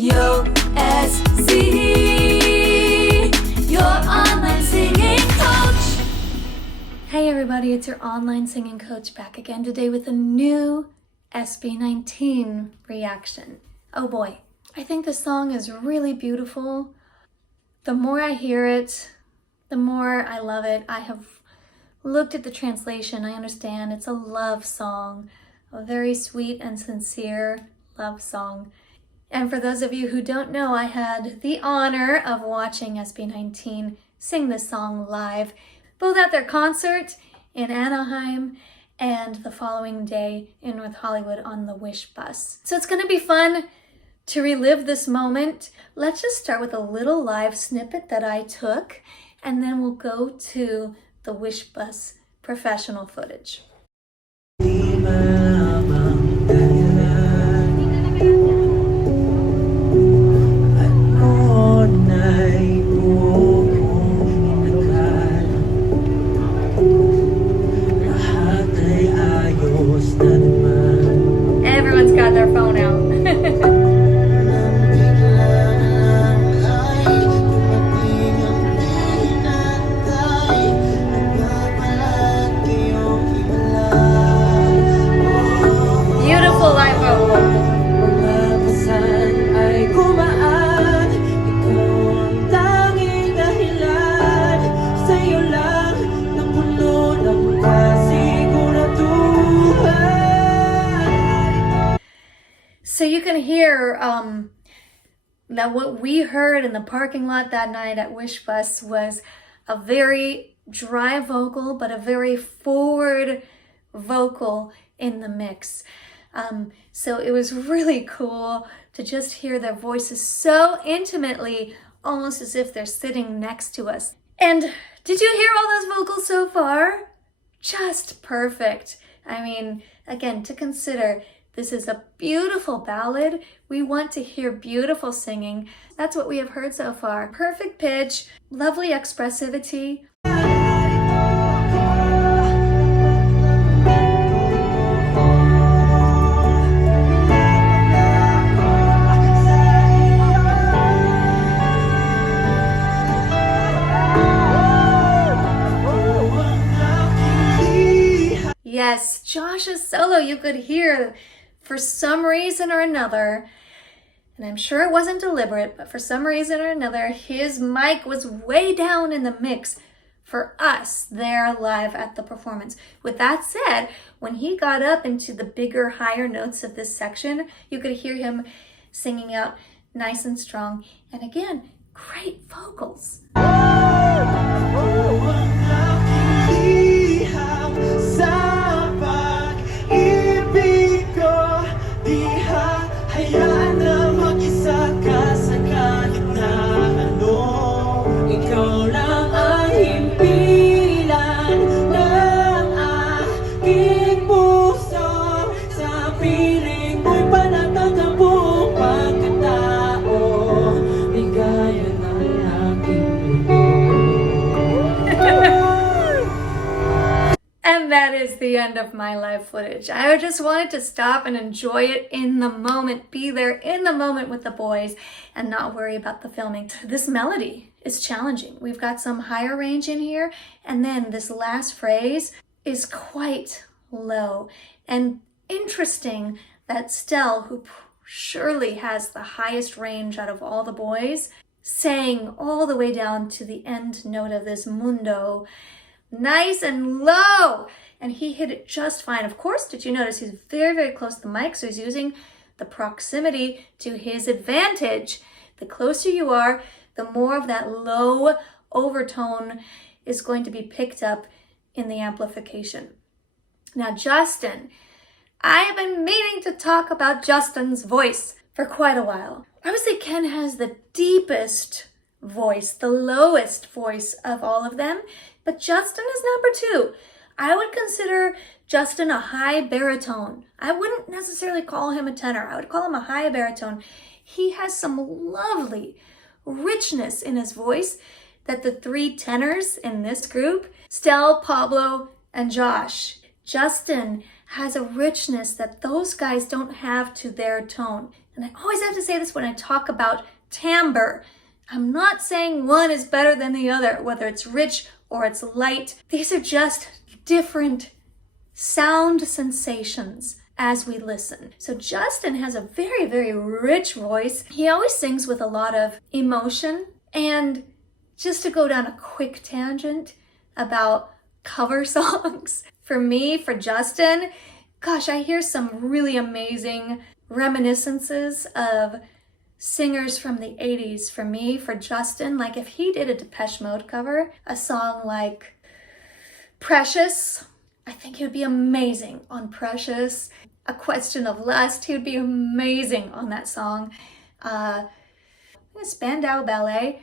Yo, SC, your online singing coach. Hey everybody, it's your online singing coach back again today with a new SB19 reaction. Oh boy, I think this song is really beautiful. The more I hear it, the more I love it. I have looked at the translation. I understand it's a love song, a very sweet and sincere love song. And for those of you who don't know, I had the honor of watching SB19 sing this song live, both at their concert in Anaheim and the following day in North Hollywood on the Wishbus. So it's going to be fun to relive this moment. Let's just start with a little live snippet that I took, and then we'll go to the Wishbus professional footage. Everyone's got their phone out. Beautiful live vocal. So you can hear that what we heard in the parking lot that night at Wishbus was a very dry vocal, but a very forward vocal in the mix. So it was really cool to just hear their voices so intimately, almost as if they're sitting next to us. And did you hear all those vocals so far? Just perfect. I mean, again, to consider, this is a beautiful ballad. We want to hear beautiful singing. That's what we have heard so far. Perfect pitch, lovely expressivity. Yes, Josh's solo you could hear for some reason or another, and I'm sure it wasn't deliberate, but for some reason or another, his mic was way down in the mix for us there live at the performance. With that said, when he got up into the bigger, higher notes of this section, you could hear him singing out nice and strong. And again, great vocals. And that is the end of my live footage. I just wanted to stop and enjoy it in the moment, be there in the moment with the boys and not worry about the filming. This melody is challenging. We've got some higher range in here, and then this last phrase is quite low. And interesting that Stell, who surely has the highest range out of all the boys, sang all the way down to the end note of this mundo, nice and low, and he hit it just fine. Of course, did you notice he's very, very close to the mic, so he's using the proximity to his advantage. The closer you are, the more of that low overtone is going to be picked up in the amplification. Now, Justin, I've been meaning to talk about Justin's voice for quite a while. Obviously, Ken has the deepest voice, the lowest voice of all of them, but Justin is number 2. I would consider Justin a high baritone. I wouldn't necessarily call him a tenor. I would call him a high baritone. He has some lovely richness in his voice that the 3 tenors in this group, Stell, Pablo, and Josh, Justin has a richness that those guys don't have to their tone. And I always have to say this when I talk about timbre. I'm not saying one is better than the other, whether it's rich or it's light. These are just different sound sensations as we listen. So Justin has a very, very rich voice. He always sings with a lot of emotion. And just to go down a quick tangent about cover songs, for me, for Justin, gosh, I hear some really amazing reminiscences of singers from the 80s. For me, for Justin, like if he did a Depeche Mode cover, a song like Precious, I think he would be amazing on Precious. A Question of Lust, he would be amazing on that song. Spandau Ballet,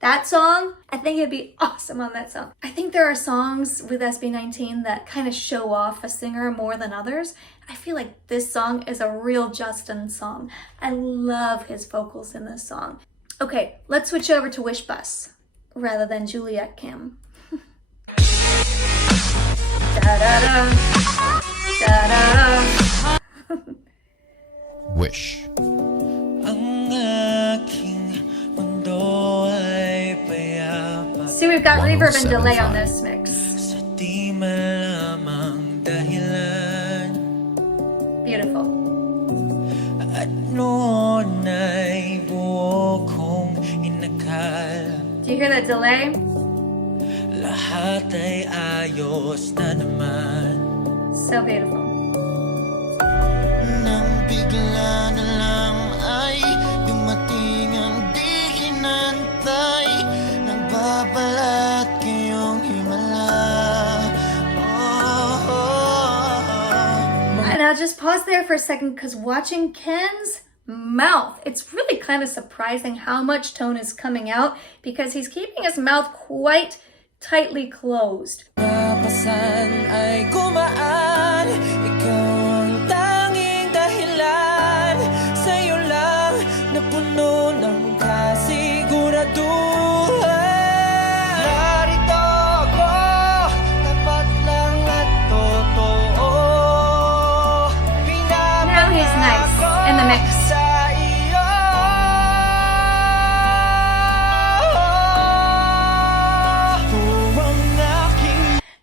that song, I think he'd be awesome on that song. I think there are songs with SB19 that kind of show off a singer more than others. I feel like this song is a real Justin song. I love his vocals in this song. Okay, let's switch over to Wishbus rather than Juliet Kim. Da-da-da. Da-da-da. Wish. See, we've got reverb and delay on this mix. Beautiful. Do you hear that delay? So beautiful. And I'll just pause there for a second because watching Ken's mouth, it's really kind of surprising how much tone is coming out because he's keeping his mouth quite tightly closed. In the mix.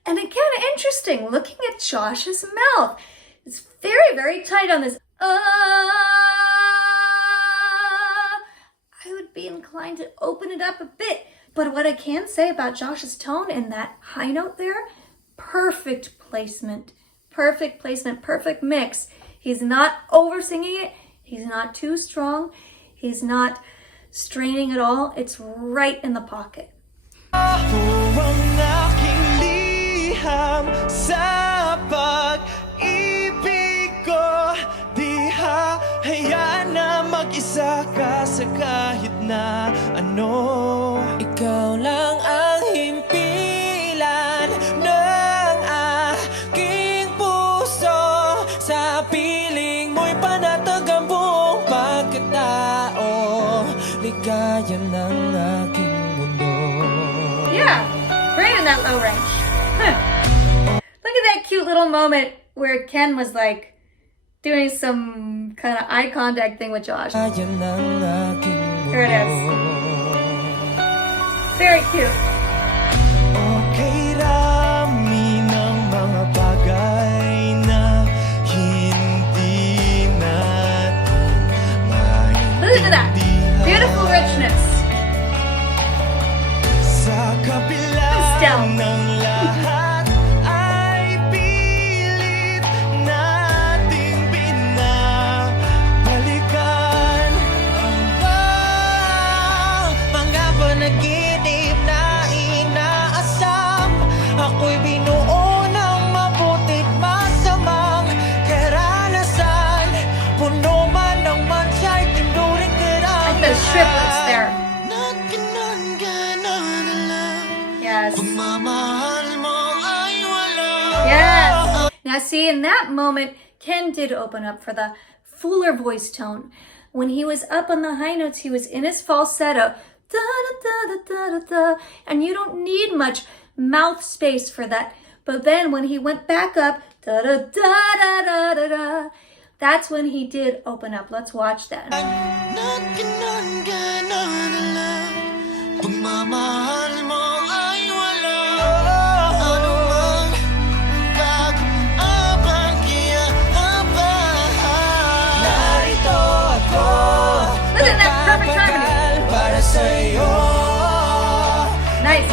And again, interesting, looking at Josh's mouth. It's very, very tight on this. I would be inclined to open it up a bit. But what I can say about Josh's tone in that high note there, perfect placement, perfect mix. He's not over singing it. He's not too strong. He's not straining at all. It's right in the pocket. Yeah, great in that low range. Look at that cute little moment where Ken was like doing some kind of eye contact thing with Josh. Here it is. Very cute. Listen to that. Beautiful richness. Still. Triplets there. Yes. Yes. Now see, in that moment, Ken did open up for the fuller voice tone. When he was up on the high notes, he was in his falsetto. Da, da, da, da, da, da, and you don't need much mouth space for that. But then when he went back up, da, da, da, da, da, da, da, that's when he did open up. Let's watch that. Look at that perfect harmony. Nice.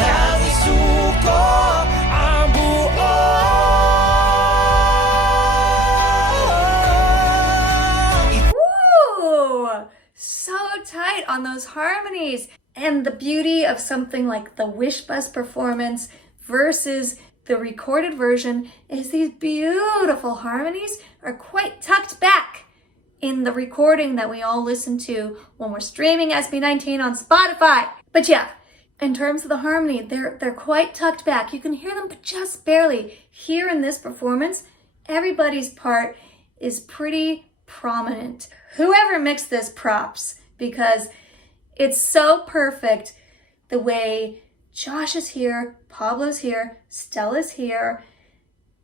Woo! So tight on those harmonies. And the beauty of something like the Wishbus performance versus the recorded version is these beautiful harmonies are quite tucked back in the recording that we all listen to when we're streaming SB19 on Spotify. But yeah, in terms of the harmony, they're quite tucked back. You can hear them, but just barely. Here in this performance, everybody's part is pretty prominent. Whoever mixed this, props, because it's so perfect the way Josh is here, Pablo's here, Stella's here,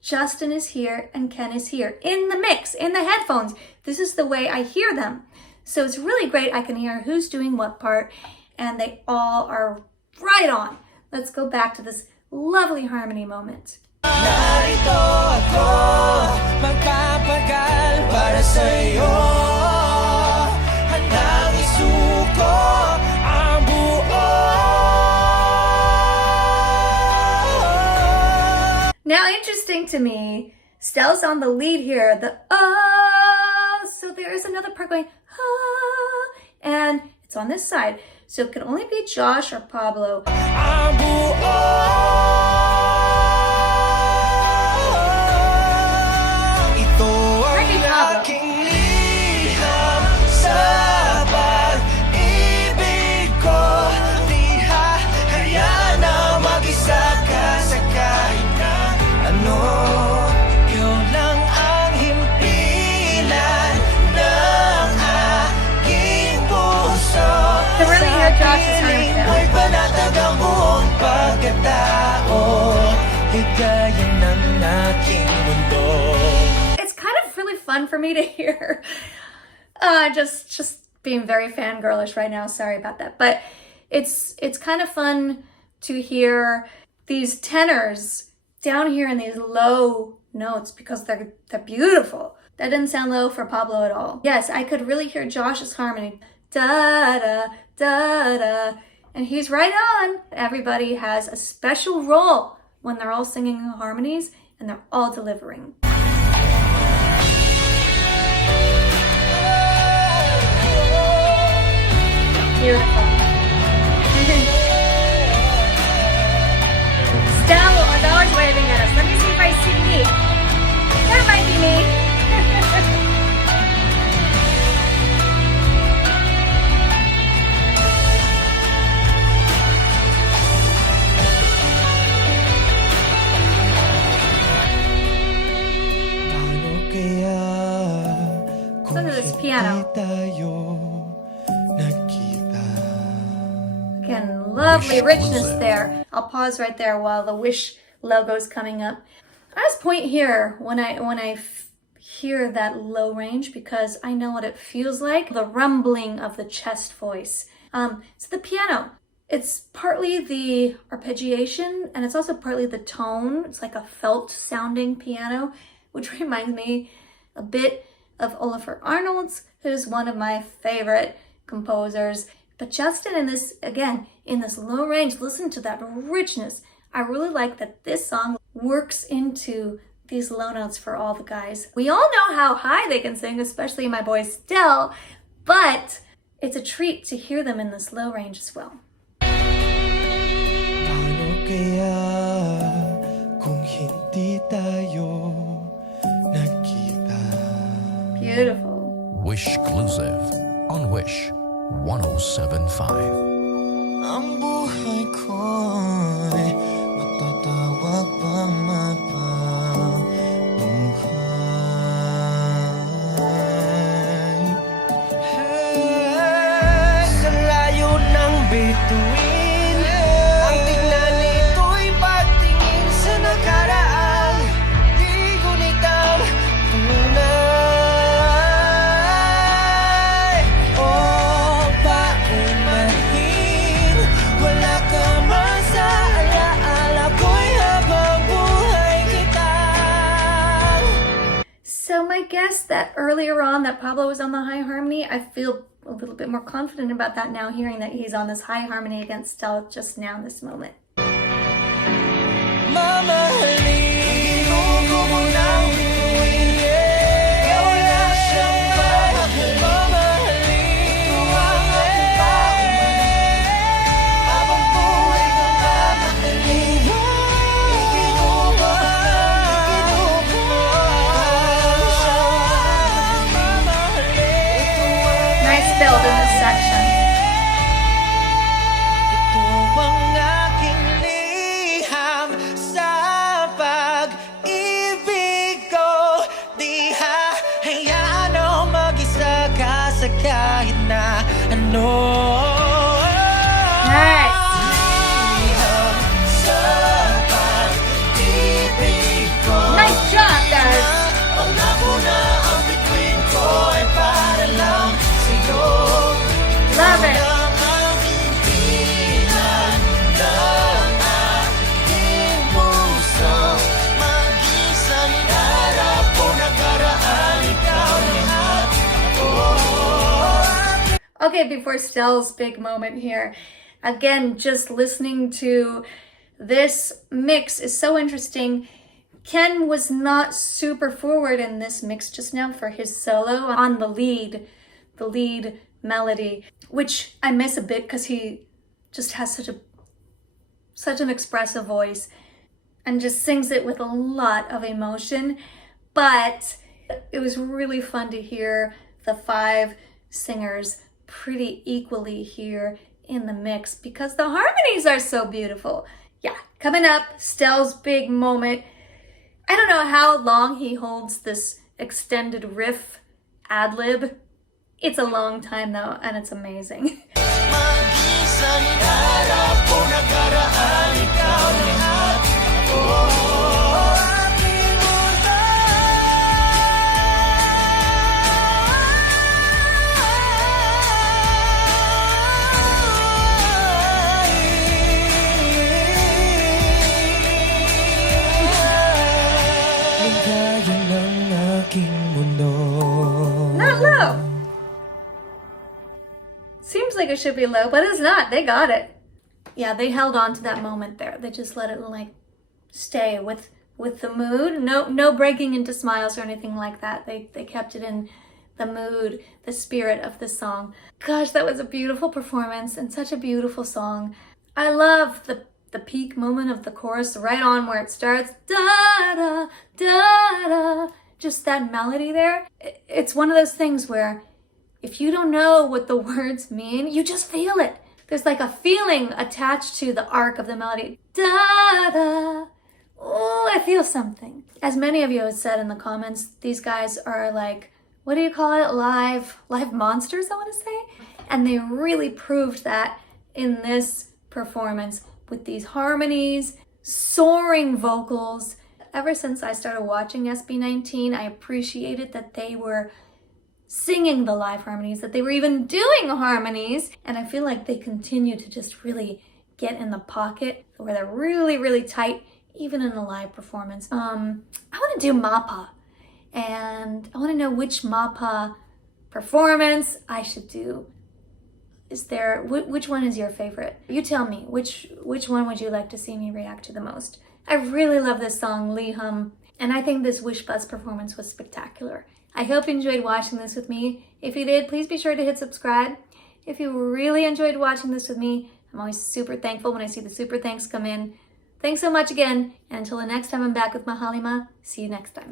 Justin is here, and Ken is here. In the mix, in the headphones. This is the way I hear them. So it's really great. I can hear who's doing what part, and they all are right on. Let's go back to this lovely harmony moment. Narito ako, magpapagal para sa'yo. Handang isuko ang buo. Now, interesting to me, Stella's on the lead here, the so there is another part going and it's on this side. So it can only be Josh or Pablo. Ang buo. Ito ang aking liham sa pag-ibig ko. Di hahayaan na mag-isa ka sa kahit na ano. Ikaw lang ang himpilan ng aking puso. To really hear Josh's harmony now. It's kind of really fun for me to hear. Just being very fangirlish right now. Sorry about that. But it's kind of fun to hear these tenors down here in these low notes because they're beautiful. That didn't sound low for Pablo at all. Yes, I could really hear Josh's harmony. Da da da da, and he's right on. Everybody has a special role when they're all singing harmonies and they're all delivering. Beautiful. Stella is always waving at us. Let me see if I see me. That might be me. Listen to this piano. Again, lovely richness there. I'll pause right there while the Wish logo's coming up. I just point here when I hear that low range because I know what it feels like. The rumbling of the chest voice. It's the piano. It's partly the arpeggiation and it's also partly the tone. It's like a felt sounding piano, which reminds me a bit of Olafur Arnalds, who's one of my favorite composers. But Justin in this, again, in this low range, listen to that richness. I really like that this song works into these low notes for all the guys. We all know how high they can sing, especially my boy Stell, but it's a treat to hear them in this low range as well. Beautiful. Wishclusive on Wish 107.5. Ang buhay ko'y matatawag pang mapabuhay. Sa layo ng bituin, ang tignan nito'y pagtingin sa nakaraan. Di gunit ang tunay. guess that earlier on that Pablo was on the high harmony. I feel a little bit more confident about that now, hearing that he's on this high harmony against Stell just now in this moment. Mamahalin mo ng bituin, wala siyang bahahalin. Mamahalin mo ang aking paumanin, habang buhay kang mamahalin. Ikinuha siyang mamahalin. Nice build in this section. Ito ang aking liham sa pag-ibig ko. Di hahayaan ako mag-isa ka sa kahit na ano. Nice. Liham sa pag-ibig ko. Nice job, guys. Pangako na ang bituin ko ay para lang sa'yo. Love it. Ang aking bilang ng aking puso, mag-isang harap o nakaraan, ikaw lahat ako. Okay, before Stell's big moment here, again, just listening to this mix is so interesting. Ken was not super forward in this mix just now for his solo on the lead melody, which I miss a bit because he just has such an expressive voice and just sings it with a lot of emotion. But it was really fun to hear the 5 singers pretty equally here in the mix because the harmonies are so beautiful. Yeah, coming up, Stell's big moment. I don't know how long he holds this extended riff ad-lib. It's a long time though, and it's amazing. Mag-isang harap o nakaraan, ikaw lahat ako. Aking buhay. Ligaya ng aking mundo. Not low. Seems like it should be low, but it's not. They got it. Yeah, they held on to that moment there. They just let it like stay with the mood. No breaking into smiles or anything like that. They kept it in the mood, the spirit of the song. Gosh, that was a beautiful performance and such a beautiful song. I love the peak moment of the chorus right on where it starts. Da da da da. Just that melody there. It's one of those things where if you don't know what the words mean, you just feel it. There's like a feeling attached to the arc of the melody. Da da. Oh, I feel something. As many of you have said in the comments, these guys are like, what do you call it? Live monsters, I want to say. And they really proved that in this performance with these harmonies, soaring vocals. Ever since I started watching SB19, I appreciated that they were singing the live harmonies, that they were even doing harmonies. And I feel like they continue to just really get in the pocket where they're really, really tight, even in a live performance. I want to do Mappa, and I want to know which Mappa performance I should do. Is there, which one is your favorite? You tell me, which one would you like to see me react to the most? I really love this song, LIHAM, and I think this Wishbus performance was spectacular. I hope you enjoyed watching this with me. If you did, please be sure to hit subscribe. If you really enjoyed watching this with me, I'm always super thankful when I see the super thanks come in. Thanks so much again, and until the next time I'm back with Mahalima, see you next time.